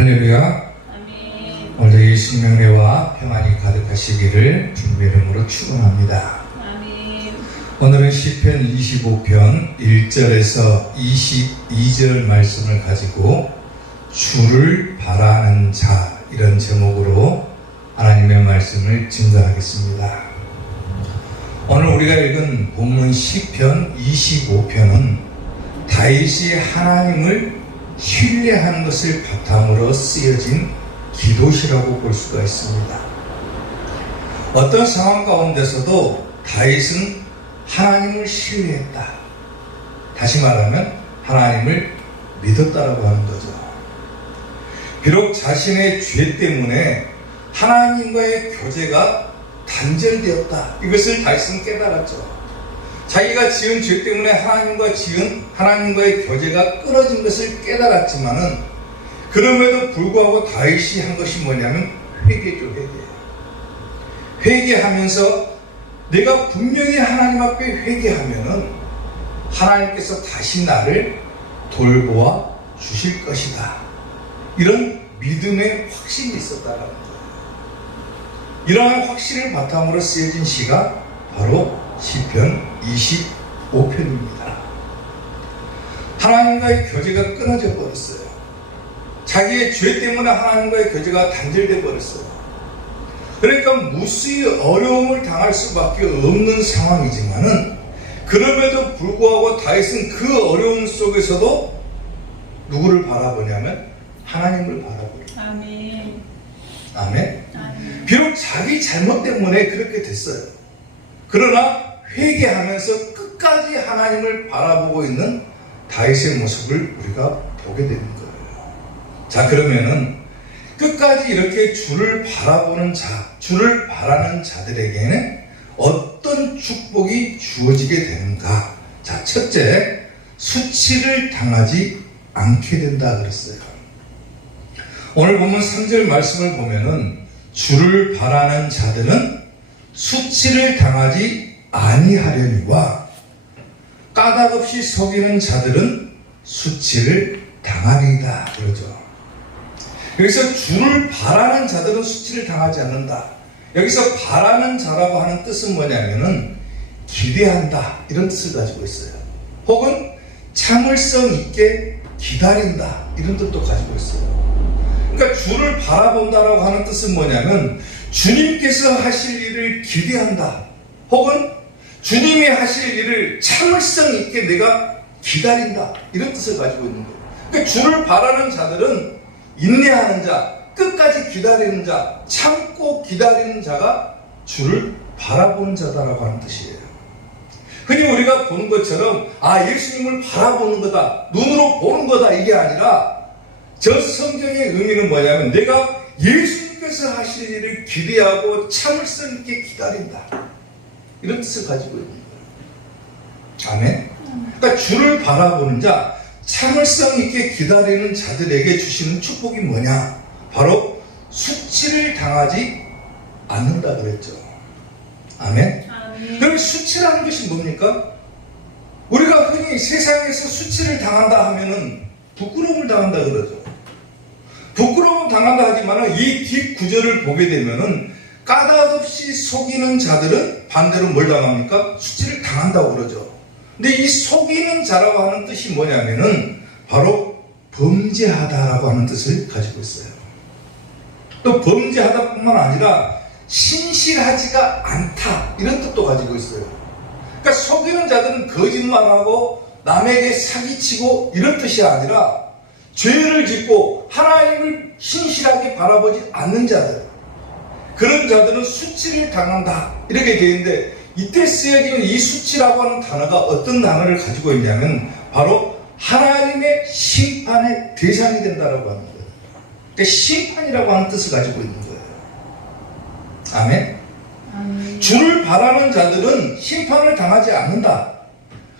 할렐루야. 아멘. 오늘도 이 생명례와 평안이 가득하시기를 주님의 이름으로 축원합니다. 아멘. 오늘은 시편 25편 1절에서 22절 말씀을 가지고 주를 바라는 자, 이런 제목으로 하나님의 말씀을 증거하겠습니다. 오늘 우리가 읽은 본문 시편 25편은 다윗이 하나님을 신뢰하는 것을 바탕으로 쓰여진 기도시라고 볼 수가 있습니다. 어떤 상황 가운데서도 다윗은 하나님을 신뢰했다. 다시 말하면 하나님을 믿었다라고 하는 거죠. 비록 자신의 죄 때문에 하나님과의 교제가 단절되었다. 이것을 다윗은 깨달았죠. 자기가 지은 죄 때문에 하나님과의 교제가 끊어진 것을 깨달았지만은, 그럼에도 불구하고 다윗이 한 것이 뭐냐면 회개죠. 회개하면서 내가 분명히 하나님 앞에 회개하면은 하나님께서 다시 나를 돌보아 주실 것이다. 이런 믿음의 확신이 있었다는 거예요. 이러한 확신을 바탕으로 쓰여진 시가 바로 시편 25편입니다. 하나님과의 교제가 끊어져 버렸어요. 자기의 죄 때문에 하나님과의 교제가 단절돼 버렸어요. 그러니까 무수히 어려움을 당할 수밖에 없는 상황이지만은, 그럼에도 불구하고 다윗은 그 어려움 속에서도 누구를 바라보냐면 하나님을 바라보요. 아멘. 아멘. 아멘. 비록 자기 잘못 때문에 그렇게 됐어요. 그러나 회개하면서 끝까지 하나님을 바라보고 있는 다윗의 모습을 우리가 보게 되는 거예요. 자, 그러면은 끝까지 이렇게 주를 바라보는 자, 주를 바라는 자들에게는 어떤 축복이 주어지게 되는가? 자, 첫째, 수치를 당하지 않게 된다 그랬어요. 오늘 보면 3절 말씀을 보면은 주를 바라는 자들은 수치를 당하지 아니하려니와 까닭없이 속이는 자들은 수치를 당하리이다 그러죠. 여기서 주를 바라는 자들은 수치를 당하지 않는다. 여기서 바라는 자라고 하는 뜻은 뭐냐면은 기대한다, 이런 뜻을 가지고 있어요. 혹은 참을성 있게 기다린다, 이런 뜻도 가지고 있어요. 그러니까 주를 바라본다라고 하는 뜻은 뭐냐면 주님께서 하실 일을 기대한다, 혹은 주님이 하실 일을 참을성 있게 내가 기다린다, 이런 뜻을 가지고 있는 거예요. 그러니까 주를 바라는 자들은 인내하는 자, 끝까지 기다리는 자, 참고 기다리는 자가 주를 바라보는 자다라고 하는 뜻이에요. 흔히 우리가 보는 것처럼 예수님을 바라보는 거다, 눈으로 보는 거다, 이게 아니라 저 성경의 의미는 뭐냐면 내가 예수님께서 하실 일을 기대하고 참을성 있게 기다린다, 이런 뜻을 가지고 있는 거예요. 아멘. 그러니까 주를 바라보는 자, 참을성 있게 기다리는 자들에게 주시는 축복이 뭐냐? 바로 수치를 당하지 않는다 그랬죠. 아멘. 그럼 수치라는 것이 뭡니까? 우리가 흔히 세상에서 수치를 당한다 하면은 부끄러움을 당한다 그러죠. 부끄러움을 당한다 하지만은 이 뒷구절을 보게 되면은 까닭없이 속이는 자들은 반대로 뭘 당합니까? 수치를 당한다고 그러죠. 근데 이 속이는 자라고 하는 뜻이 뭐냐면은 바로 범죄하다라고 하는 뜻을 가지고 있어요. 또 범죄하다 뿐만 아니라 신실하지가 않다, 이런 뜻도 가지고 있어요. 그러니까 속이는 자들은 거짓말하고 남에게 사기치고 이런 뜻이 아니라 죄를 짓고 하나님을 신실하게 바라보지 않는 자들, 그런 자들은 수치를 당한다, 이렇게 되어 있는데, 이때 쓰여지는 이 수치라고 하는 단어가 어떤 단어를 가지고 있냐면 바로 하나님의 심판의 대상이 된다라고 하는 거예요. 그러니까 심판이라고 하는 뜻을 가지고 있는 거예요. 아멘. 주를 바라는 자들은 심판을 당하지 않는다.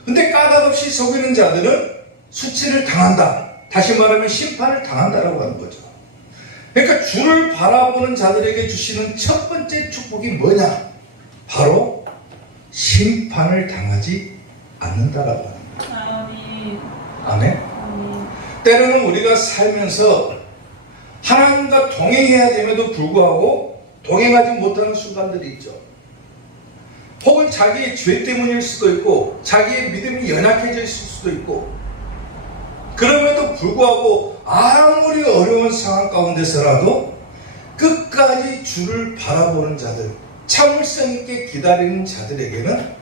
근데 까닭없이 속이는 자들은 수치를 당한다. 다시 말하면 심판을 당한다라고 하는 거죠. 그러니까 주를 바라보는 자들에게 주시는 첫 번째 축복이 뭐냐? 바로 심판을 당하지 않는다라고 하는 거예요. 아멘. 때로는 우리가 살면서 하나님과 동행해야 됨에도 불구하고 동행하지 못하는 순간들이 있죠. 혹은 자기의 죄 때문일 수도 있고 자기의 믿음이 연약해져 있을 수도 있고, 그럼에도 불구하고 아무리 어려운 상황 가운데서라도 끝까지 주를 바라보는 자들, 참을성 있게 기다리는 자들에게는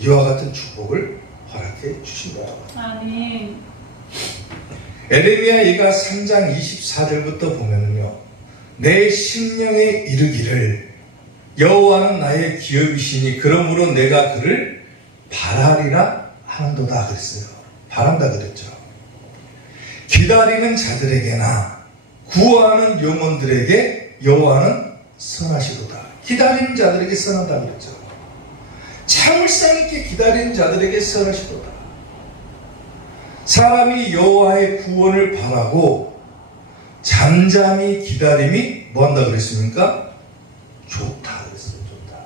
이와 같은 축복을 허락해 주신다. 아멘. 에레미야 예가 3장 24절부터 보면은요, 내 심령에 이르기를 여호와는 나의 기업이시니 그러므로 내가 그를 바라리라 하는도다 그랬어요. 바란다 그랬죠. 기다리는 자들에게나 구하는 영혼들에게 여호와는 선하시도다. 기다리는 자들에게 선하다 그랬죠. 참을성 있게 기다리는 자들에게 선하시도다. 사람이 여호와의 구원을 바라고 잠잠히 기다림이 뭐한다 그랬습니까? 좋다 그랬어요. 좋다.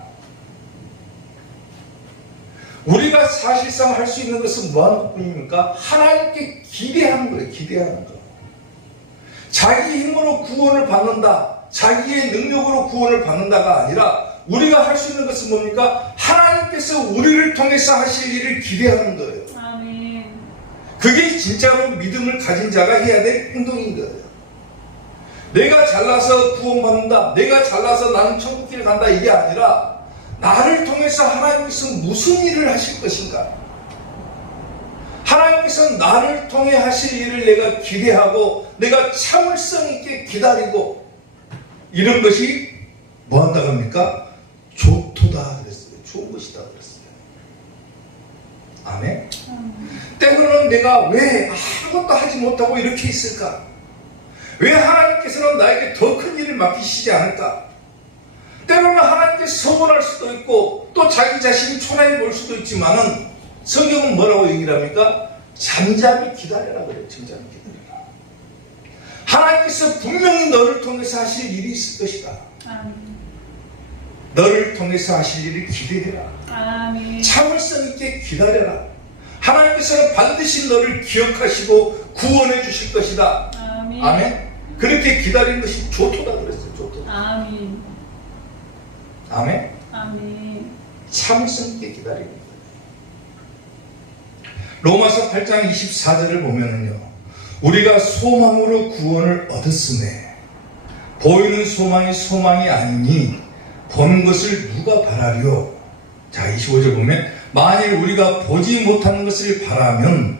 우리가 사실상 할 수 있는 것은 뭐하는 것뿐입니까? 하나님께 기대하는 거예요. 기대하는 거. 자기 힘으로 구원을 받는다, 자기의 능력으로 구원을 받는다가 아니라 우리가 할 수 있는 것은 뭡니까? 하나님께서 우리를 통해서 하실 일을 기대하는 거예요. 아멘. 그게 진짜로 믿음을 가진 자가 해야 될 행동인 거예요. 내가 잘나서 구원받는다, 내가 잘나서 나는 천국길 간다, 이게 아니라 나를 통해서 하나님께서 무슨 일을 하실 것인가, 하나님께서 나를 통해 하실 일을 내가 기대하고 내가 참을성 있게 기다리고, 이런 것이 뭐한다고 합니까? 좋도다 그랬어요. 좋은 것이다 그랬어요. 아멘. 때로는 내가 왜 아무것도 하지 못하고 이렇게 있을까? 왜 하나님께서는 나에게 더 큰 일을 맡기시지 않을까? 때로는 하나님께서 서운할 수도 있고 또 자기 자신이 초라해 볼 수도 있지만은 성경은 뭐라고 얘기를 합니까? 잠잠히 기다려라 그래요. 잠잠히 기다려라. 하나님께서 분명히 너를 통해서 하실 일이 있을 것이다. 아멘. 너를 통해서 하실 일을 기대해라. 아멘. 참을성 있게 기다려라. 하나님께서는 반드시 너를 기억하시고 구원해 주실 것이다. 아멘. 아멘. 그렇게 기다리는 것이 좋도다 그랬어요. 좋도다. 아멘. 아멘. 아멘. 참을성 있게 기다리는 거예요. 로마서 8장 24절을 보면은요, 우리가 소망으로 구원을 얻었음에 보이는 소망이 소망이 아니니 본 것을 누가 바라리요? 자, 25절 보면 만일 우리가 보지 못하는 것을 바라면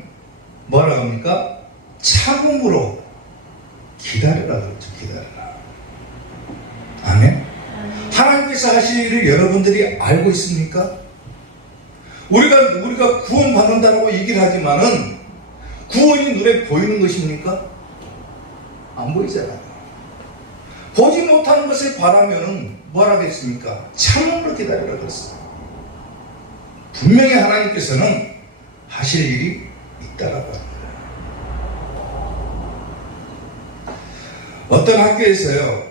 뭐라고 합니까? 참음으로 기다려라 그렇죠. 기다려라. 아멘. 하나님께서 하실 일을 여러분들이 알고 있습니까? 우리가 구원받는다고 얘기를 하지만은 구원이 눈에 보이는 것입니까? 안 보이잖아요. 보지 못하는 것을 바라면은 뭐라 했습니까? 참음으로 기다리라 그랬어요. 분명히 하나님께서는 하실 일이 있다라고 합니다. 어떤 학교에서요,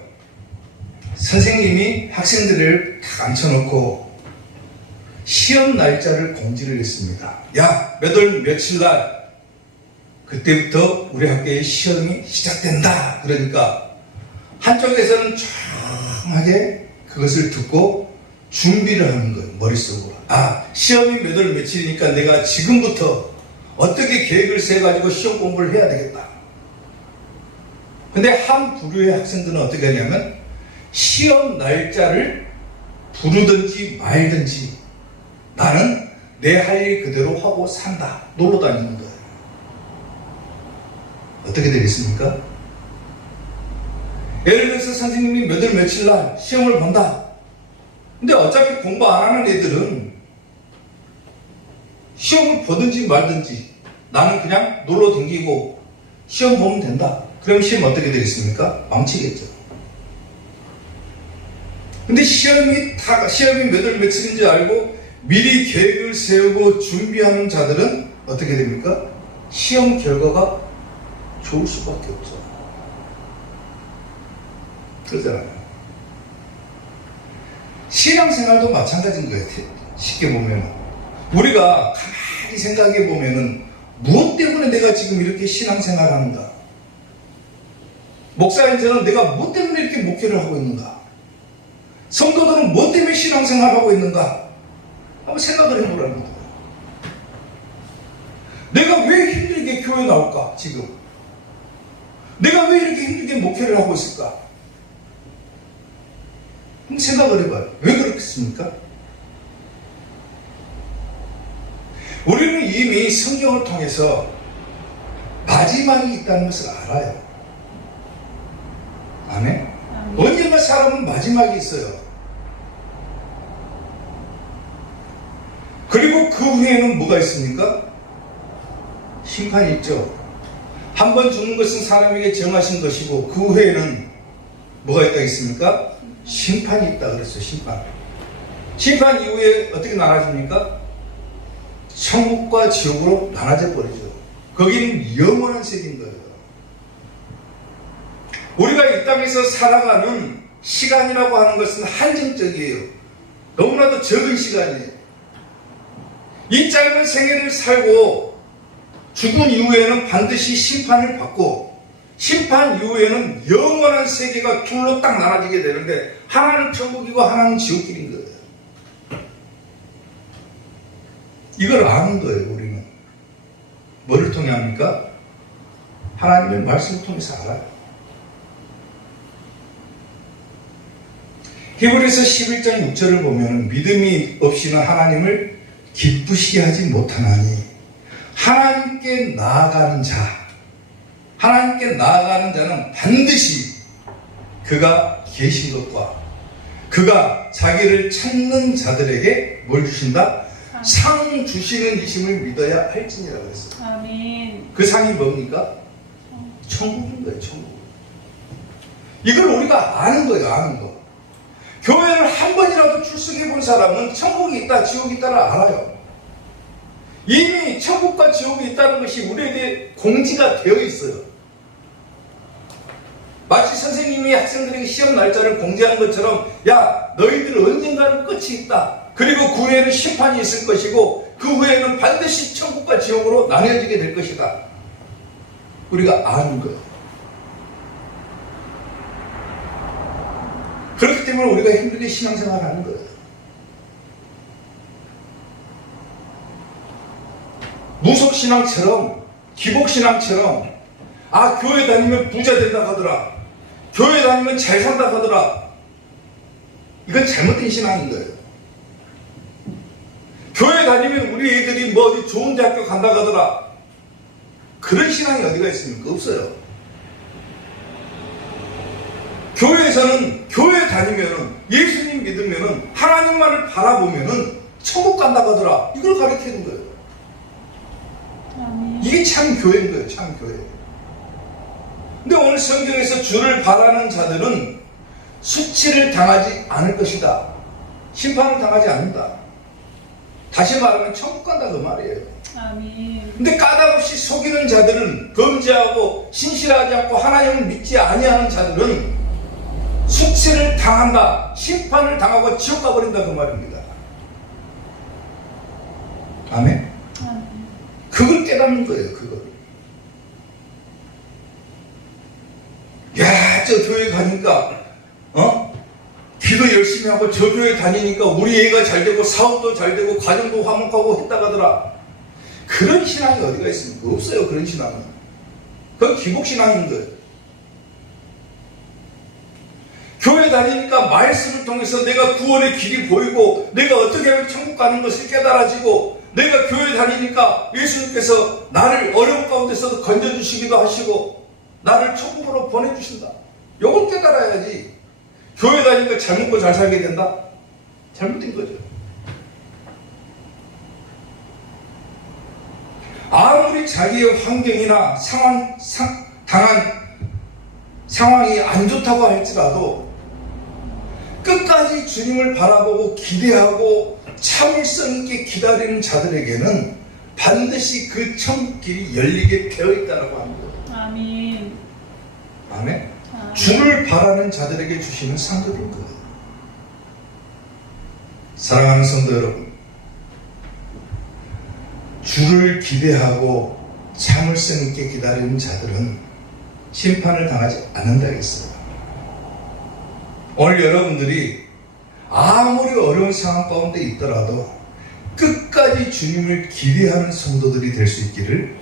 선생님이 학생들을 딱 앉혀놓고 시험 날짜를 공지를 했습니다. 야, 몇 월 며칠 날 그때부터 우리 학교의 시험이 시작된다. 그러니까 한쪽에서는 조용하게 그것을 듣고 준비를 하는 거예요. 머릿속으로. 아, 시험이 몇 월 며칠이니까 내가 지금부터 어떻게 계획을 세가지고 시험 공부를 해야 되겠다. 근데 한 부류의 학생들은 어떻게 하냐면 시험 날짜를 부르든지 말든지 나는 내 할 일 그대로 하고 산다. 놀러 다니는 거예요. 어떻게 되겠습니까? 예를 들어서 선생님이 몇 월 며칠 날 시험을 본다. 근데 어차피 공부 안 하는 애들은 시험을 보든지 말든지 나는 그냥 놀러 다니고 시험 보면 된다. 그럼 시험 어떻게 되겠습니까? 망치겠죠. 근데 시험이 몇 월 며칠인지 알고 미리 계획을 세우고 준비하는 자들은 어떻게 됩니까? 시험 결과가 좋을 수밖에 없죠. 그러잖아요. 신앙생활도 마찬가지인 거예요. 쉽게 보면 우리가 가만히 생각해 보면은 무엇 때문에 내가 지금 이렇게 신앙생활하는가? 목사인 저는 내가 뭐 때문에 이렇게 목회를 하고 있는가? 성도들은 뭐 때문에 신앙생활을 하고 있는가? 한번 생각을 해보라는 거예요. 내가 왜 힘들게 교회 나올까, 지금? 내가 왜 이렇게 힘들게 목회를 하고 있을까? 한번 생각을 해봐요. 왜 그렇겠습니까? 우리는 이미 성경을 통해서 마지막이 있다는 것을 알아요. 아멘? 언젠가 사람은 마지막이 있어요. 그리고 그 후에는 뭐가 있습니까? 심판이 있죠. 한 번 죽는 것은 사람에게 정하신 것이고 그 후에는 뭐가 있다 했습니까? 심판이 있다 그랬어요. 심판. 심판 이후에 어떻게 나눠집니까? 천국과 지옥으로 나눠져 버리죠. 거기는 영원한 세계인 거예요. 우리가 이 땅에서 살아가는 시간이라고 하는 것은 한정적이에요. 너무나도 적은 시간이에요. 이 짧은 생애를 살고 죽은 이후에는 반드시 심판을 받고 심판 이후에는 영원한 세계가 둘로 딱 나눠지게 되는데 하나는 천국이고 하나는 지옥길인 거예요. 이걸 아는 거예요. 우리는 뭐를 통해 합니까? 하나님의 말씀을 통해서 알아요. 히브리서 11장 6절을 보면 믿음이 없이는 하나님을 기쁘시게 하지 못하나니 하나님께 나아가는 자는 반드시 그가 계신 것과 그가 자기를 찾는 자들에게 뭘 주신다? 상 주시는 이심을 믿어야 할지니라 그랬어요. 아멘. 그 상이 뭡니까? 천국인 거예요. 천국. 이걸 우리가 아는 거예요. 아는 거. 교회를 한 번이라도 출석해 본 사람은 천국이 있다 지옥이 있다를 알아요. 이미 천국과 지옥이 있다는 것이 우리에게 공지가 되어 있어요. 마치 선생님이 학생들에게 시험 날짜를 공지한 것처럼 야 너희들 언젠가는 끝이 있다. 그리고 그 후에는 심판이 있을 것이고 그 후에는 반드시 천국과 지옥으로 나뉘어지게 될 것이다. 우리가 아는 거예요. 그렇기 때문에 우리가 힘들게 신앙생활을 하는 거예요. 무속신앙처럼 기복신앙처럼 교회 다니면 부자 된다 하더라. 교회 다니면 잘 산다 하더라. 이건 잘못된 신앙인 거예요. 교회 다니면 우리 애들이 뭐 어디 좋은 대학교 간다 하더라. 그런 신앙이 어디가 있습니까? 없어요. 교회에서는 교회 다니면은 예수님 믿으면은 하나님만을 바라보면은 천국 간다 하더라. 이걸 가르치는 거예요. 이게 참 교회인 거예요. 참 교회. 근데 오늘 성경에서 주를 바라는 자들은 수치를 당하지 않을 것이다. 심판을 당하지 않는다. 다시 말하면 천국 간다 그 말이에요. 아멘. 근데 까닭없이 속이는 자들은 범죄하고 신실하지 않고 하나님을 믿지 아니하는 자들은 수치를 당한다. 심판을 당하고 지옥 가버린다 그 말입니다. 아멘. 그걸 깨닫는 거예요. 그걸. 야, 저 교회 가니까 기도 열심히 하고 저 교회 다니니까 우리 애가 잘 되고 사업도 잘 되고 가정도 화목하고 했다 가더라. 그런 신앙이 어디가 있습니까? 없어요. 그런 신앙은. 그건 기복신앙인 거예요. 교회 다니니까 말씀을 통해서 내가 구원의 길이 보이고 내가 어떻게 하면 천국 가는 것을 깨달아지고 내가 교회 다니니까 예수님께서 나를 어려운 가운데서도 건져주시기도 하시고 나를 천국으로 보내주신다. 이걸 깨달아야지. 교회 다니니까 잘 먹고 잘 살게 된다? 잘못된 거죠. 아무리 자기의 환경이나 당한 상황이 안 좋다고 할지라도 끝까지 주님을 바라보고 기대하고 참을성 있게 기다리는 자들에게는 반드시 그 천국길이 열리게 되어 있다고 합니다. 아멘. 아멘. 주를 바라는 자들에게 주시는 상급인 거예요. 사랑하는 성도 여러분, 주를 기대하고 참을성 있게 기다리는 자들은 심판을 당하지 않는다 했어요. 오늘 여러분들이 아무리 어려운 상황 가운데 있더라도 끝까지 주님을 기대하는 성도들이 될 수 있기를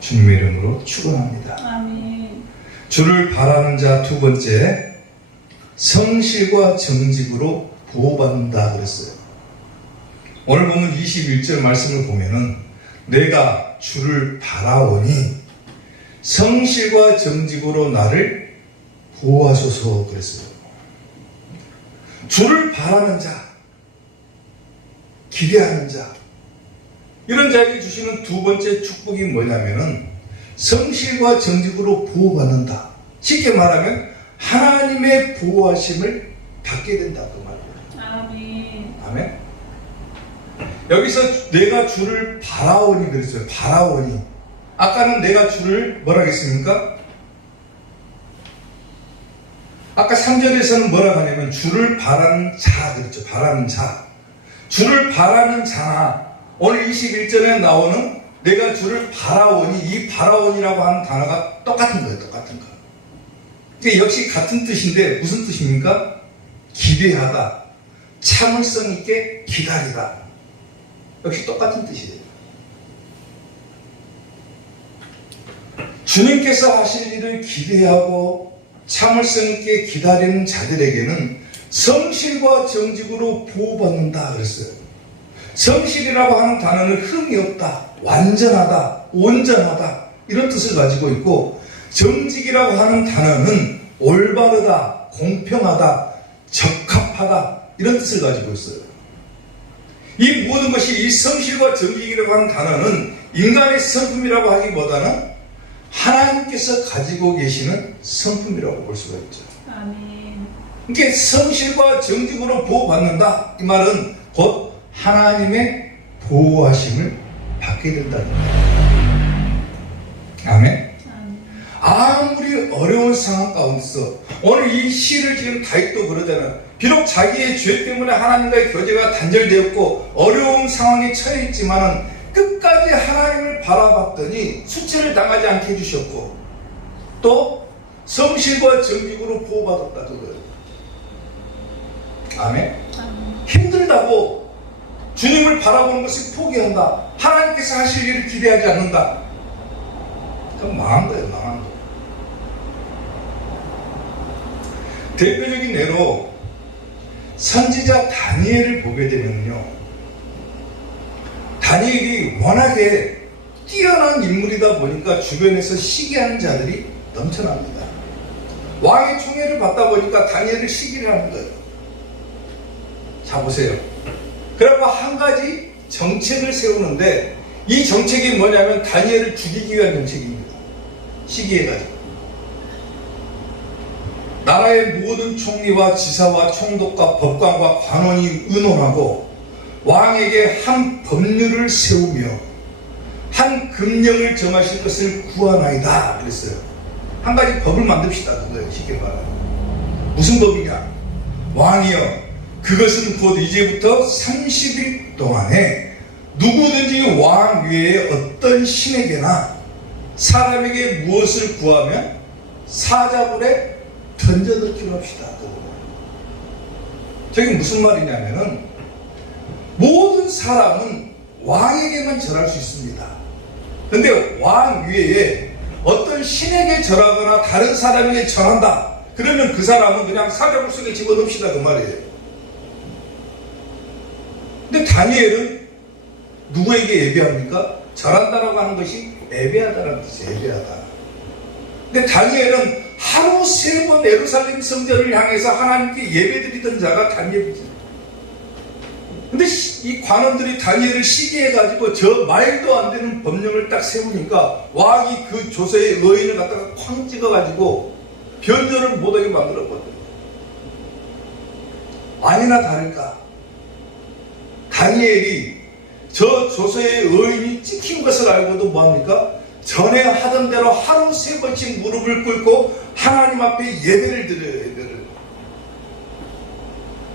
주님의 이름으로 축원합니다. 아멘. 주를 바라는 자 두 번째, 성실과 정직으로 보호받는다 그랬어요. 오늘 보면 21절 말씀을 보면은 내가 주를 바라오니 성실과 정직으로 나를 보호하소서 그랬어요. 주를 바라는 자, 기대하는 자, 이런 자에게 주시는 두 번째 축복이 뭐냐면은 성실과 정직으로 보호받는다. 쉽게 말하면 하나님의 보호하심을 받게 된다 그 말이에요. 아멘. 아멘. 여기서 내가 주를 바라오니 그랬어요. 바라오니. 아까는 내가 주를 뭐라 했습니까? 아까 3절에서는 뭐라 하냐면 주를 바라는 자 그랬죠. 바라는 자. 주를 바라는 자나 오늘 21절에 나오는 내가 주를 바라오니, 이 바라오니라고 하는 단어가 똑같은 거예요. 똑같은 거. 이게 역시 같은 뜻인데 무슨 뜻입니까? 기대하다, 참을성 있게 기다리다. 역시 똑같은 뜻이에요. 주님께서 하실 일을 기대하고 참을성 있게 기다리는 자들에게는 성실과 정직으로 보호받는다 그랬어요. 성실이라고 하는 단어는 흠이 없다, 완전하다, 온전하다 이런 뜻을 가지고 있고, 정직이라고 하는 단어는 올바르다, 공평하다, 적합하다 이런 뜻을 가지고 있어요. 이 모든 것이 이 성실과 정직이라고 하는 단어는 인간의 성품이라고 하기보다는 하나님께서 가지고 계시는 성품이라고 볼 수가 있죠. 아멘. 이게 성실과 정직으로 보호받는다 이 말은 곧 하나님의 보호하심을 받게 된다는 거예요. 아멘. 아무리 어려운 상황 가운데서 오늘 이 시를 지금 다윗도 그러잖아요. 비록 자기의 죄 때문에 하나님과의 교제가 단절되었고 어려운 상황에 처해 있지만은 끝까지 하나님을 바라봤더니 수치를 당하지 않게 해주셨고 또 성실과 정직으로 보호받았다 그거예요. 아멘. 힘들다고 주님을 바라보는 것을 포기한다, 하나님께서 하실 일을 기대하지 않는다, 그럼 망한 거예요. 망한 거예요. 대표적인 예로 선지자 다니엘을 보게 되면요, 다니엘이 워낙에 뛰어난 인물이다 보니까 주변에서 시기하는 자들이 넘쳐납니다. 왕의 총애를 받다 보니까 다니엘을 시기를 하는 거예요. 자 보세요. 그래서 한 가지 정책을 세우는데 이 정책이 뭐냐면 다니엘을 죽이기 위한 정책입니다. 시기해가지고 나라의 모든 총리와 지사와 총독과 법관과 관원이 의논하고 왕에게 한 법률을 세우며 한 금령을 정하실 것을 구하나이다 그랬어요. 한 가지 법을 만듭시다 그거예요. 쉽게 말하면 무슨 법이냐? 왕이여, 그것은 곧 이제부터 30일 동안에 누구든지 왕 외에 어떤 신에게나 사람에게 무엇을 구하면 사자굴에 던져넣기로 합시다. 저게 무슨 말이냐면은 모든 사람은 왕에게만 절할 수 있습니다. 그런데 왕 외에 어떤 신에게 절하거나 다른 사람에게 절한다 그러면 그 사람은 그냥 사자굴 속에 집어넣읍시다 그 말이에요. 근데 다니엘은 누구에게 예배합니까? 절한다라고 하는 것이 예배하다라는 뜻이에요. 예배하다. 근데 다니엘은 하루 3번 예루살렘 성전을 향해서 하나님께 예배드리던 자가 다니엘이죠. 근데 이 관원들이 다니엘을 시기해가지고 저 말도 안 되는 법령을 딱 세우니까 왕이 그 조서의 의인을 갖다가 쾅 찍어가지고 변절을 못하게 만들었거든요. 아니나 다를까 다니엘이 저 조서의 의인이 찍힌 것을 알고도 뭐합니까? 전에 하던 대로 하루 3번씩 무릎을 꿇고 하나님 앞에 예배를 드려요. 예배를.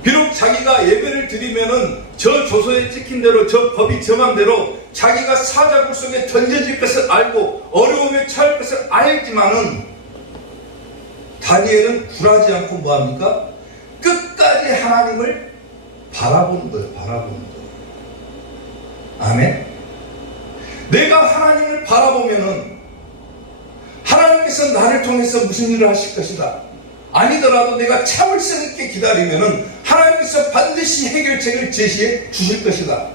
비록 자기가 예배를 드리면은 저 조서에 찍힌 대로 저 법이 정한 대로 자기가 사자굴 속에 던져질 것을 알고 어려움에 처할 것을 알지만은 다니엘은 굴하지 않고 뭐합니까? 끝까지 하나님을 바라보는 거예요. 바라보는 거예요. 아멘. 내가 하나님을 바라보면은 하나님께서 나를 통해서 무슨 일을 하실 것이다. 아니더라도 내가 참을성 있게 기다리면은 하나님께서 반드시 해결책을 제시해 주실 것이다.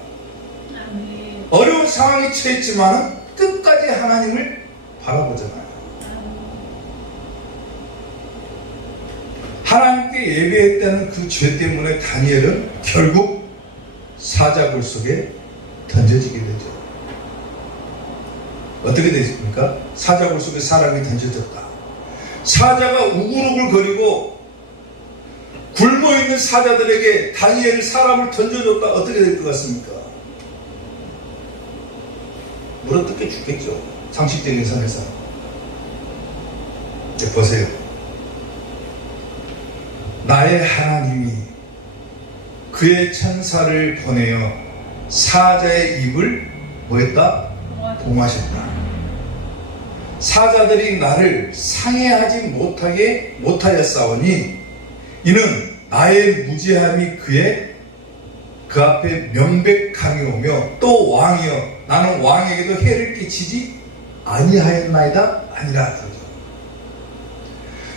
아멘. 어려운 상황에 처했지만 끝까지 하나님을 바라보잖아요. 하나님께 예배했다는 그 죄 때문에 다니엘은 결국 사자굴 속에 던져지게 되죠. 어떻게 됐습니까? 사자굴 속에 사람이 던져졌다. 사자가 우글우글거리고 굶어있는 사자들에게 다니엘을 사람을 던져줬다. 어떻게 될 것 같습니까? 물어뜯겨 죽겠죠. 상식적인 선에서. 이제 보세요. 나의 하나님이 그의 천사를 보내어 사자의 입을 뭐했다? 봉하셨다. 사자들이 나를 상해하지 못하였사오니 이는 나의 무죄함이 그 앞에 명백하니오며 또 왕이여 나는 왕에게도 해를 끼치지 아니하였나이다 아니라 그러죠.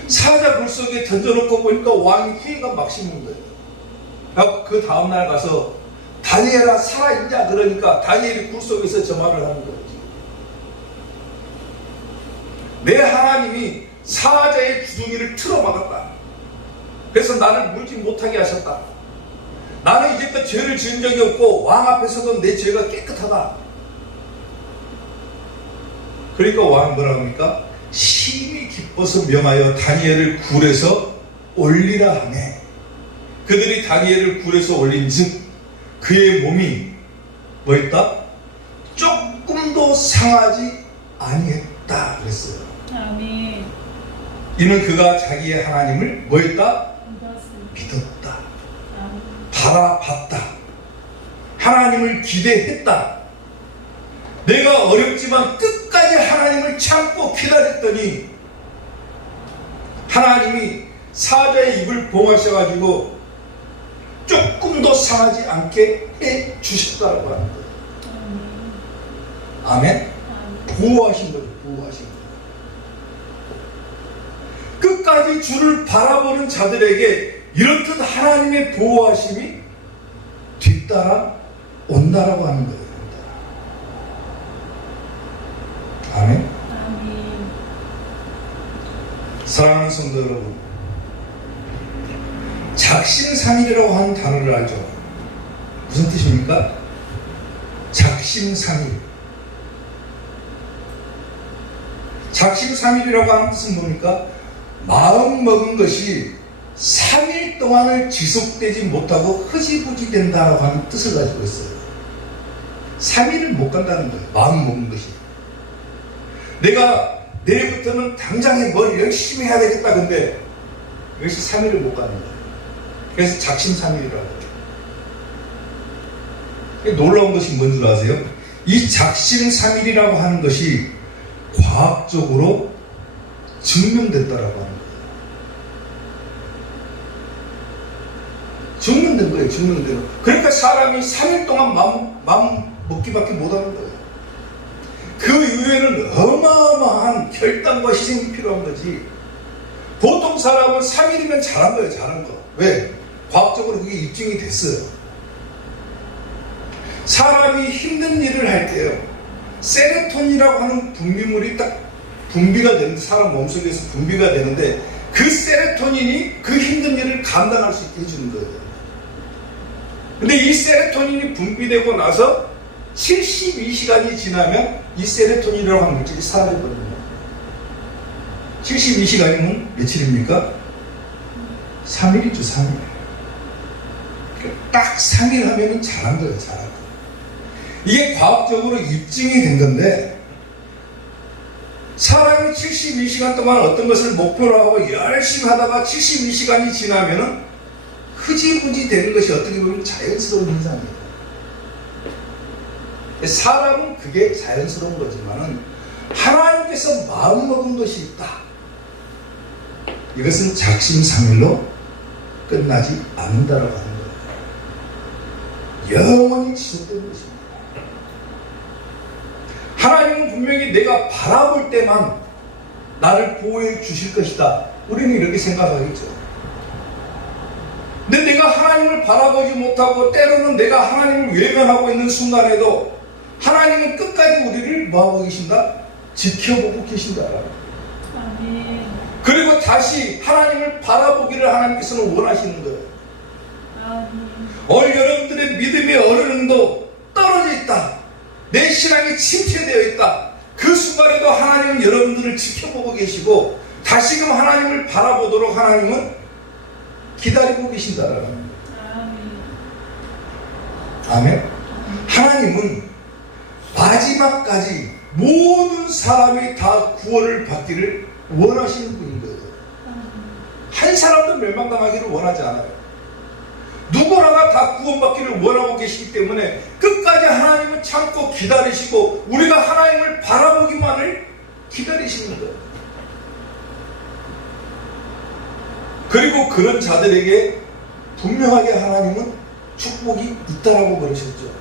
사자 굴 속에 던져놓고 보니까 왕이 회의가 막 심는 거예요. 그 다음날 가서 다니엘아 살아있냐 그러니까 다니엘이 굴 속에서 저 말을 하는 거예요. 내 하나님이 사자의 주둥이를 틀어막았다. 그래서 나를 물지 못하게 하셨다. 나는 이제껏 죄를 지은 적이 없고 왕 앞에서도 내 죄가 깨끗하다. 그러니까 왕은 뭐라고 합니까? 심히 기뻐서 명하여 다니엘을 굴에서 올리라 하네. 그들이 다니엘을 굴에서 올린 즉 그의 몸이 뭐였다? 조금도 상하지 아니했다 그랬어요. 아멘. 이는 그가 자기의 하나님을 뭐했다? 믿었다. 바라봤다. 하나님을 기대했다. 내가 어렵지만 끝까지 하나님을 참고 기다렸더니 하나님이 사자의 입을 봉하셔가지고 조금도 상하지 않게 해주셨다고 하는 거예요. 아멘? 보호하신 거죠. 보호하신 거예요. 끝까지 주를 바라보는 자들에게 이렇듯 하나님의 보호하심이 뒤따라 온다라고 하는 거예요. 아멘. 아멘. 사랑하는 성도 여러분, 작심삼일이라고 하는 단어를 알죠? 무슨 뜻입니까? 작심삼일. 작심삼일이라고 하는 뜻은 뭡니까? 마음 먹은 것이 3일 동안을 지속되지 못하고 흐지부지 된다라고 하는 뜻을 가지고 있어요. 3일을 못 간다는 거예요. 마음 먹은 것이. 내가 내일부터는 당장에 뭘 열심히 해야 되겠다. 근데 이것이 3일을 못 가는 거예요. 그래서 작심삼일이라고 해요. 놀라운 것이 뭔지 아세요? 이 작심삼일이라고 하는 것이 과학적으로 증명됐다라고 하는 거예요. 증명된 거예요. 증명된 거. 그러니까 사람이 3일 동안 마음 먹기밖에 못하는 거예요. 그 이후에는 어마어마한 결단과 희생이 필요한 거지. 보통 사람은 3일이면 잘한 거예요. 잘한 거. 왜? 과학적으로 그게 입증이 됐어요. 사람이 힘든 일을 할 때요, 세로토닌이라고 하는 분비물이 딱 분비가 되는데, 사람 몸속에서 분비가 되는데 그 세로토닌이 그 힘든 일을 감당할 수 있게 해주는 거예요. 근데 이 세로토닌이 분비되고 나서 72시간이 지나면 이 세로토닌이라고 하는 물질이 사라져버립니다. 72시간이면 며칠입니까? 3일이죠. 3일. 딱 3일 하면 잘한 거예요. 잘한 거. 이게 과학적으로 입증이 된 건데, 사람이 72시간 동안 어떤 것을 목표로 하고 열심히 하다가 72시간이 지나면은 흐지부지 되는 것이 어떻게 보면 자연스러운 현상이에요. 사람은 그게 자연스러운 거지만은 하나님께서 마음먹은 것이 있다. 이것은 작심삼일로 끝나지 않는다라고 하는 거예요. 영원히 지속되는 것입니다. 하나님은 분명히 내가 바라볼 때만 나를 보호해 주실 것이다. 우리는 이렇게 생각하겠죠. 근데 내가 하나님을 바라보지 못하고 때로는 내가 하나님을 외면하고 있는 순간에도 하나님은 끝까지 우리를 뭐하고 계신다? 지켜보고 계신다. 아멘. 그리고 다시 하나님을 바라보기를 하나님께서는 원하시는 거예요. 아멘. 오늘 여러분들의 믿음의 어른도 떨어져 있다. 내 신앙이 침체되어 있다. 그 순간에도 하나님은 여러분들을 지켜보고 계시고 다시금 하나님을 바라보도록 하나님은 기다리고 계신다라는 거예요. 아멘. 하나님은 마지막까지 모든 사람이 다 구원을 받기를 원하시는 분인 거예요. 한 사람도 멸망당하기를 원하지 않아요. 누구나가 다 구원받기를 원하고 계시기 때문에 끝까지 하나님은 참고 기다리시고 우리가 하나님을 바라보기만을 기다리시는 거예요. 그리고 그런 자들에게 분명하게 하나님은 축복이 있다라고 그러셨죠.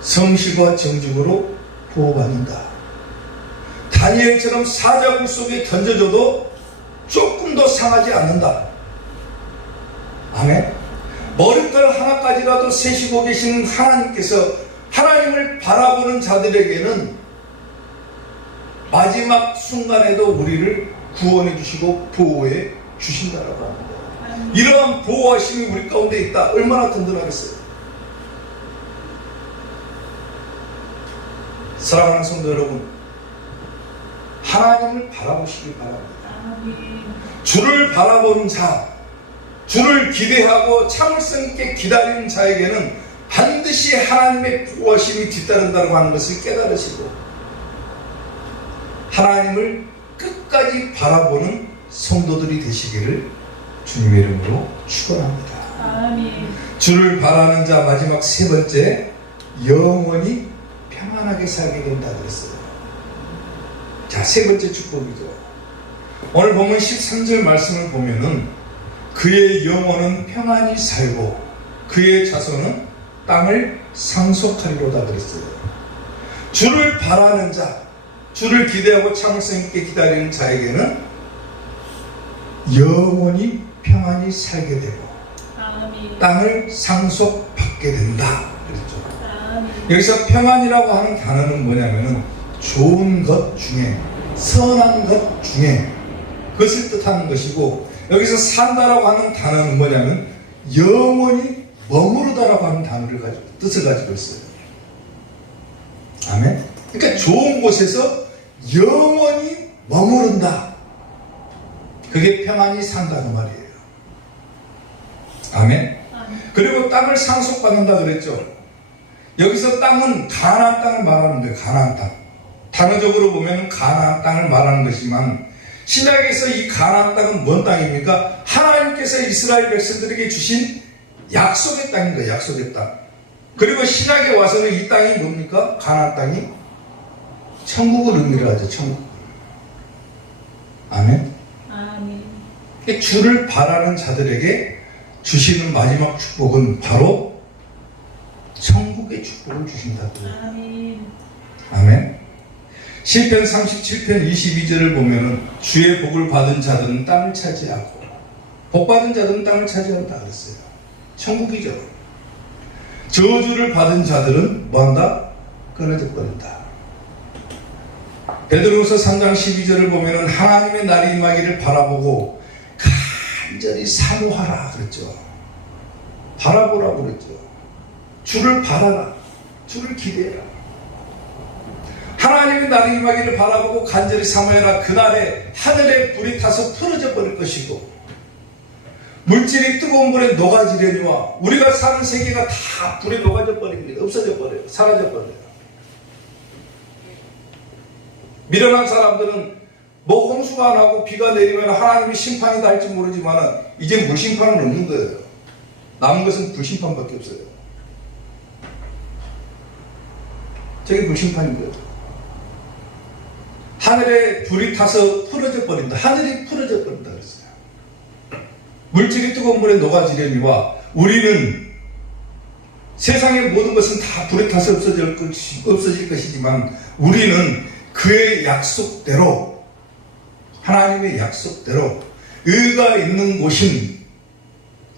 성실과 정직으로 보호받는다. 다니엘처럼 사자굴 속에 던져져도 조금 더 상하지 않는다. 아멘. 머리털 하나까지라도 세시고 계시는 하나님께서 하나님을 바라보는 자들에게는 마지막 순간에도 우리를 구원해 주시고 보호해 주신다라고 합니다. 이러한 보호하심이 우리 가운데 있다. 얼마나 든든하겠어요. 사랑하는 성도 여러분, 하나님을 바라보시기 바랍니다. 주를 바라보는 자, 주를 기대하고 참을성 있게 기다리는 자에게는 반드시 하나님의 보호하심이 뒤따른다고 하는 것을 깨달으시고 하나님을 끝까지 바라보는 성도들이 되시기를 주님의 이름으로 축원합니다. 아멘. 주를 바라는 자 마지막 세 번째, 영원히 평안하게 살게 된다 그랬어요. 자, 세 번째 축복이죠. 오늘 보면 13절 말씀을 보면은 그의 영혼은 평안히 살고 그의 자손은 땅을 상속하리로다 그랬어요. 주를 바라는 자, 주를 기대하고 참을성 있게 기다리는 자에게는 영원히 평안히 살게 되고 아멘. 땅을 상속받게 된다 그랬죠. 아멘. 여기서 평안이라고 하는 단어는 뭐냐면은 좋은 것 중에, 선한 것 중에 그것을 뜻하는 것이고, 여기서 산다라고 하는 단어는 뭐냐면 영원히 머무르다라고 하는 단어를 가지고 뜻을 가지고 있어요. 아멘. 그러니까 좋은 곳에서 영원히 머무른다. 그게 평안히 산다는 말이에요. 아멘. 그리고 땅을 상속받는다 그랬죠. 여기서 땅은 가나안 땅을 말하는 거예요. 가나안 땅. 단어적으로 보면 가나안 땅을 말하는 것이지만 신약에서 이 가나안 땅은 뭔 땅입니까? 하나님께서 이스라엘 백성들에게 주신 약속의 땅인 거예요. 약속의 땅. 그리고 신약에 와서는 이 땅이 뭡니까? 가나안 땅이 천국을 의미를 하죠. 천국. 아멘. 아멘. 주를 바라는 자들에게 주시는 마지막 축복은 바로 천국의 축복을 주신다고요. 아멘. 아멘. 시편 37편 22절을 보면은 주의 복을 받은 자들은 땅을 차지하고 복 받은 자들은 땅을 차지한다 그랬어요. 천국이죠. 저주를 받은 자들은 뭐한다? 끊어져 버린다. 베드로후서 3장 12절을 보면은 하나님의 날이 임하기를 바라보고 간절히 사모하라 그랬죠. 바라보라고 그랬죠. 주를 바라라. 주를 기대해라. 하나님의 날이 임하기를 바라보고 간절히 사모해라. 그날에 하늘에 불이 타서 풀어져 버릴 것이고 물질이 뜨거운 불에 녹아지려니와 우리가 사는 세계가 다 불에 녹아져 버립니다. 없어져 버려요. 사라져 버려요. 미련한 사람들은 뭐 홍수가 안 하고 비가 내리면 하나님이 심판이다 할지 모르지만 이제 물심판은 없는 거예요. 남은 것은 불심판밖에 없어요. 저게 불심판인 거예요. 하늘에 불이 타서 풀어져 버린다. 하늘이 풀어져 버린다 그랬어요. 물질이 뜨거운 물에 녹아지려니와 우리는 세상의 모든 것은 다 불에 타서 없어질 것이지만 우리는 그의 약속대로, 하나님의 약속대로 의가 있는 곳인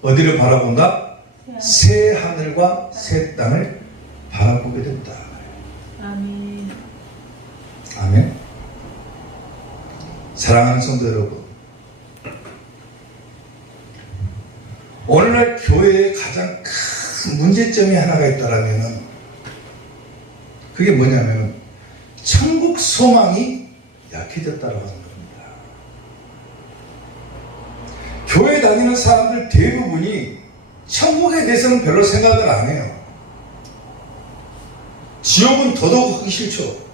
어디를 바라본다? 새 하늘과 새 땅을 바라보게 된다. 아멘. 아멘. 사랑하는 성도 여러분, 오늘날 교회에 가장 큰 문제점이 하나가 있다라면은 그게 뭐냐면 천국 소망이 약해졌다라고 하는 겁니다. 교회 다니는 사람들 대부분이 천국에 대해서는 별로 생각을 안 해요. 지옥은 더더욱 하기 싫죠.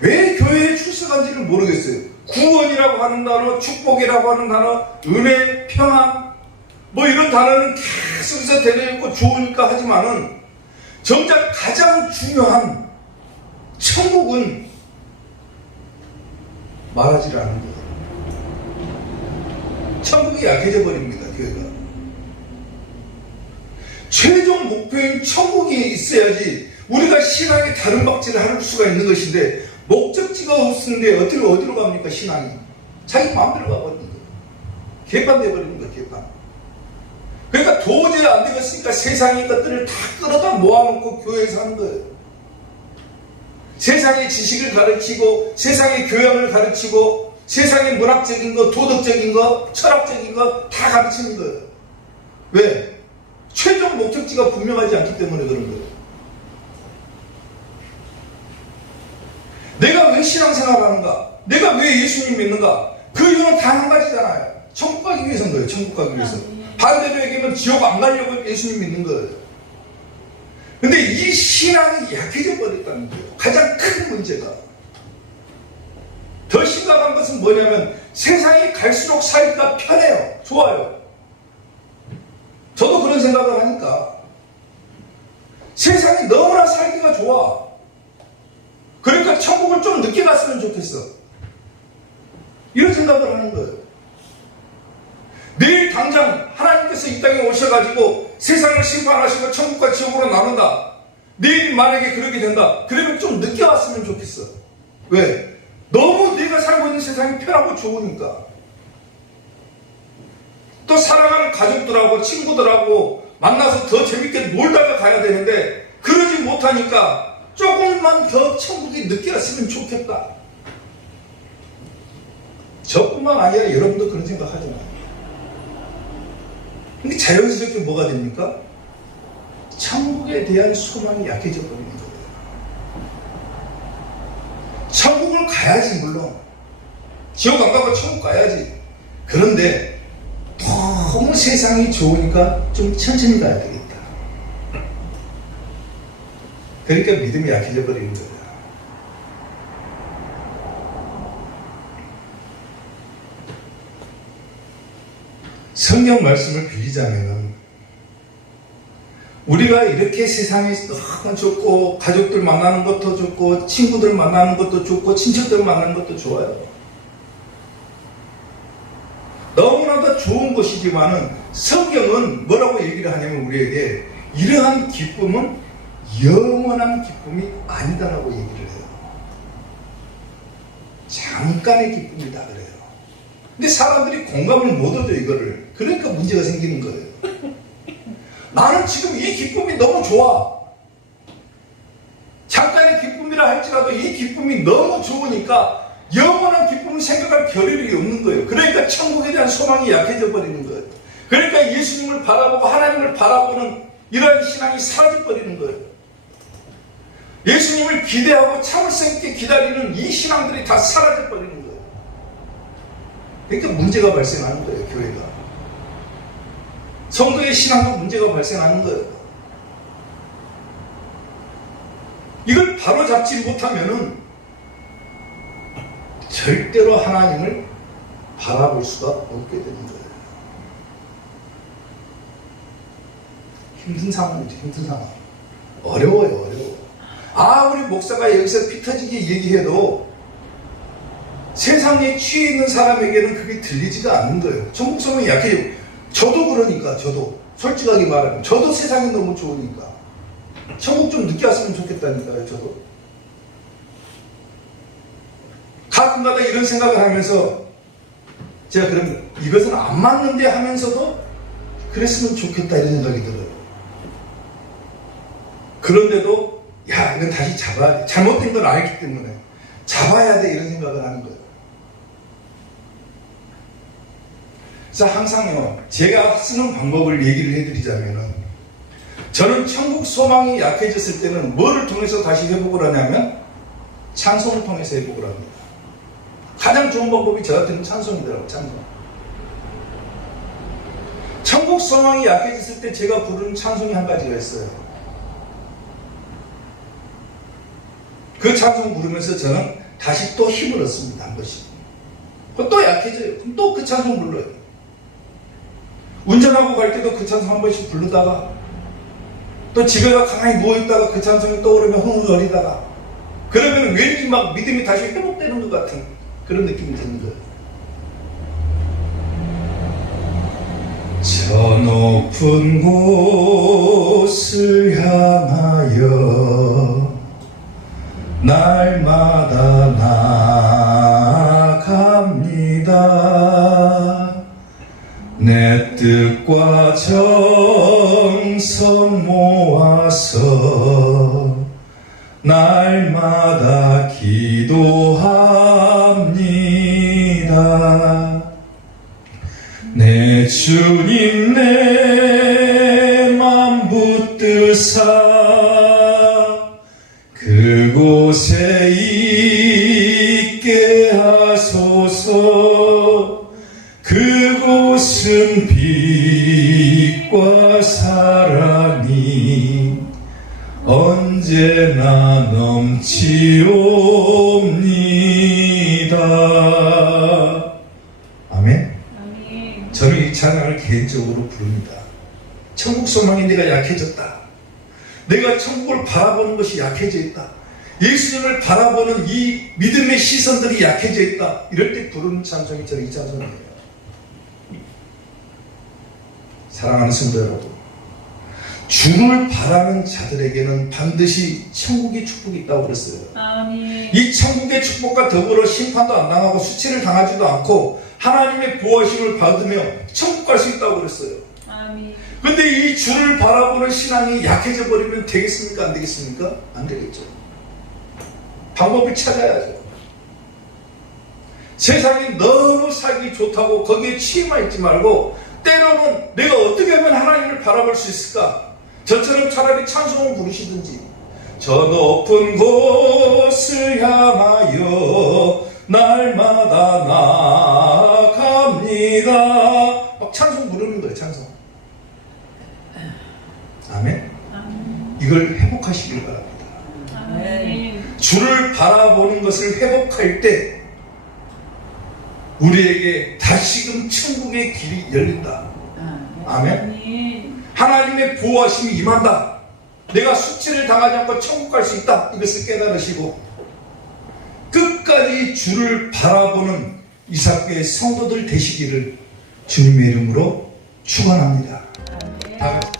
왜 교회에 출석한지를 모르겠어요. 구원이라고 하는 단어, 축복이라고 하는 단어, 은혜, 평안, 뭐 이런 단어는 계속해서 대려있고 좋으니까 하지만은 정작 가장 중요한 천국은 말하지 않는 거예요. 천국이 약해져 버립니다, 교회가. 최종 목표인 천국이 있어야지 우리가 신앙의 다른 박질을 할 수가 있는 것인데 목적지가 없는데 어디로 갑니까, 신앙이? 자기 마음대로 가버리는 거예요. 개판 돼버리는 거예요, 개판. 그러니까 도저히 안 되겠으니까 세상의 것들을 다 끌어다 모아놓고 교회에서 하는 거예요. 세상의 지식을 가르치고, 세상의 교양을 가르치고, 세상의 문학적인 거, 도덕적인 거, 철학적인 거 다 가르치는 거예요. 왜? 최종 목적지가 분명하지 않기 때문에 그런 거예요. 내가 왜 신앙생활을 하는가? 내가 왜 예수님 믿는가? 그 이유는 단 한 가지잖아요. 천국 가기 위해서인 거예요. 천국 가기 위해서. 반대로 얘기하면 지옥 안 가려고 예수님 믿는 거예요. 근데 이 신앙이 약해져 버렸다는 거예요. 가장 큰 문제가. 더 심각한 것은 뭐냐면 세상이 갈수록 살기가 편해요. 좋아요. 저도 그런 생각을 하니까. 세상이 너무나 살기가 좋아. 그러니까 천국을 좀 늦게 갔으면 좋겠어. 이런 생각을 하는 거예요. 내일 당장 하나님께서 이 땅에 오셔가지고 세상을 심판하시고 천국과 지옥으로 나눈다. 내일 만약에 그렇게 된다. 그러면 좀 늦게 왔으면 좋겠어. 왜? 너무 내가 살고 있는 세상이 편하고 좋으니까. 또 사랑하는 가족들하고 친구들하고 만나서 더 재밌게 놀다가 가야 되는데 그러지 못하니까 조금만 더 천국이 늦게 왔으면 좋겠다. 저뿐만 아니라 여러분도 그런 생각 하잖아요. 근데 자연스럽게 뭐가 됩니까? 천국에 대한 소망이 약해져 버리는 거예요. 천국을 가야지, 물론. 지옥 안 가고 천국 가야지. 그런데 너무 세상이 좋으니까 좀 천천히 가야 되겠다. 그러니까 믿음이 약해져 버리는 거예요. 성경 말씀을 빌리자면은 우리가 이렇게 세상에 너무 좋고 가족들 만나는 것도 좋고 친구들 만나는 것도 좋고 친척들 만나는 것도 좋아요. 너무나도 좋은 것이지만은 성경은 뭐라고 얘기를 하냐면 우리에게 이러한 기쁨은 영원한 기쁨이 아니다라고 얘기를 해요. 잠깐의 기쁨이다 그래요. 근데 사람들이 공감을 못 얻어요, 이거를. 그러니까 문제가 생기는 거예요. 나는 지금 이 기쁨이 너무 좋아. 잠깐의 기쁨이라 할지라도 이 기쁨이 너무 좋으니까 영원한 기쁨을 생각할 겨를이 없는 거예요. 그러니까 천국에 대한 소망이 약해져 버리는 거예요. 그러니까 예수님을 바라보고 하나님을 바라보는 이러한 신앙이 사라져 버리는 거예요. 예수님을 기대하고 참을성 있게 기다리는 이 신앙들이 다 사라져 버리는 거예요. 그러니까 문제가 발생하는 거예요, 교회가. 성도의 신앙도 문제가 발생하는 거예요. 이걸 바로 잡지 못하면은 절대로 하나님을 바라볼 수가 없게 되는 거예요. 힘든 상황이죠, 힘든 상황. 어려워요, 어려워. 아무리 목사가 여기서 피 터지게 얘기해도 세상에 취해 있는 사람에게는 그게 들리지가 않는 거예요. 천국 소망이 약해요. 저도 그러니까, 저도 솔직하게 말하면 저도 세상이 너무 좋으니까 천국 좀 늦게 왔으면 좋겠다니까요. 저도 가끔가다 이런 생각을 하면서 제가 그럼 이것은 안 맞는데 하면서도 그랬으면 좋겠다 이런 생각이 들어요. 그런데도 야 이건 다시 잡아야 돼. 잘못된 걸 알기 때문에 잡아야 돼 이런 생각을 하는 거예요. 그래서 항상요 제가 쓰는 방법을 얘기를 해드리자면은 저는 천국 소망이 약해졌을 때는 뭐를 통해서 다시 회복을 하냐면 찬송을 통해서 회복을 합니다. 가장 좋은 방법이 저한테는 찬송이더라고요. 찬송. 천국 소망이 약해졌을 때 제가 부르는 찬송이 한 가지가 있어요. 그 찬송 부르면서 저는 다시 또 힘을 얻습니다. 한 번씩. 또 약해져요. 그럼 또 그 찬송 불러요. 운전하고 갈 때도 그 찬송 한 번씩 부르다가 또 집에 가 가만히 누워있다가 그 찬송이 떠오르면 흥얼거리다가 그러면 왠지 막 믿음이 다시 회복되는 것 같은 그런 느낌이 드는 거예요. 저 높은 곳을 향하여 날마다 나아갑니다. 내 뜻과 정성 모아서 날마다 기도합니다. 내 주님 내 맘 붙드사 그곳에 있게 하소서. 그곳은 빛과 사랑이 언제나 넘치옵니다. 아멘. 아멘. 저는 이 찬양을 개인적으로 부릅니다. 천국 소망이 내가 약해졌다. 내가 천국을 바라보는 것이 약해져 있다. 예수님을 바라보는 이 믿음의 시선들이 약해져 있다. 이럴 때 부르는 찬송이 저는 이 찬송이에요. 사랑하는 성도 여러분, 주를 바라는 자들에게는 반드시 천국의 축복이 있다고 그랬어요. 아멘. 이 천국의 축복과 더불어 심판도 안 당하고 수치를 당하지도 않고 하나님의 보호심을 받으며 천국 갈 수 있다고 그랬어요. 아멘. 근데 이 주를 바라보는 신앙이 약해져 버리면 되겠습니까? 안 되겠습니까? 안 되겠죠. 방법을 찾아야죠. 세상이 너무 살기 좋다고 거기에 취해만 있지 말고 때로는 내가 어떻게 하면 하나님을 바라볼 수 있을까? 저처럼 차라리 찬송을 부르시든지 저 높은 곳을 향하여 날마다 나아갑니다. 막 찬송 부르는 거예요. 찬송. 아멘. 아멘. 이걸 회복하시길 바랍니다. 아멘. 주를 바라보는 것을 회복할 때 우리에게 다시금 천국의 길이 열린다. 아멘. 아멘. 하나님의 보호하심이 임한다. 내가 수치를 당하지 않고 천국 갈 수 있다. 이것을 깨달으시고 끝까지 주를 바라보는 이삭교의 성도들 되시기를 주님의 이름으로 축원합니다. 아멘. 다 같이